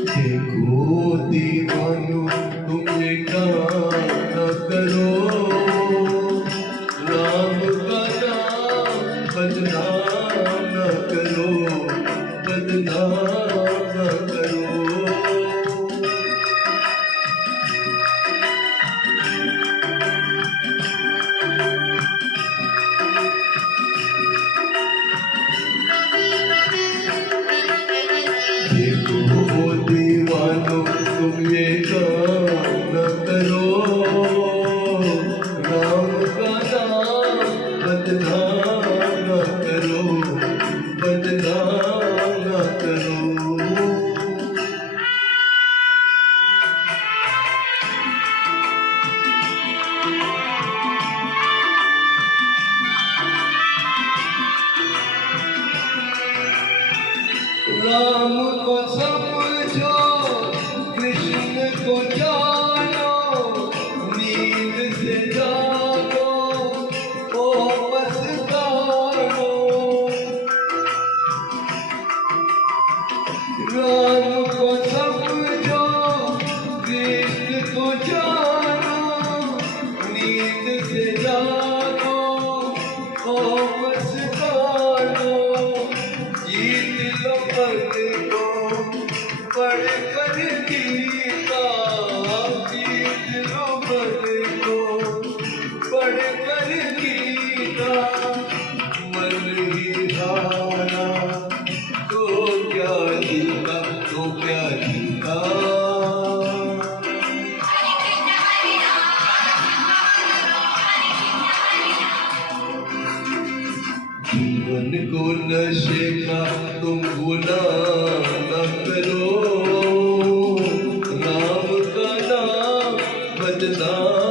देखो दीवानो तुम ये काम न करो, राम का नाम बदनाम न करो, बदनाम न करो। देखो दीवानो तुम ये काम न करो, राम का नाम बदनाम न करो, बदनाम न करो। राम को समझो, कृष्ण को जानो, नींद से जागो, वापस गानो। राम को समझो, कृष्ण को जानो, नींद से जागो, वापस गानो। जीत लो मर्द को पढ़ कर गीता, जीत लो मर्द को पढ़ कर गीता। मन ही हारा तो क्या जीता, तो क्या जीता। जीवन को नशे का तुम गुलाम न करो, राम का नाम बदनाम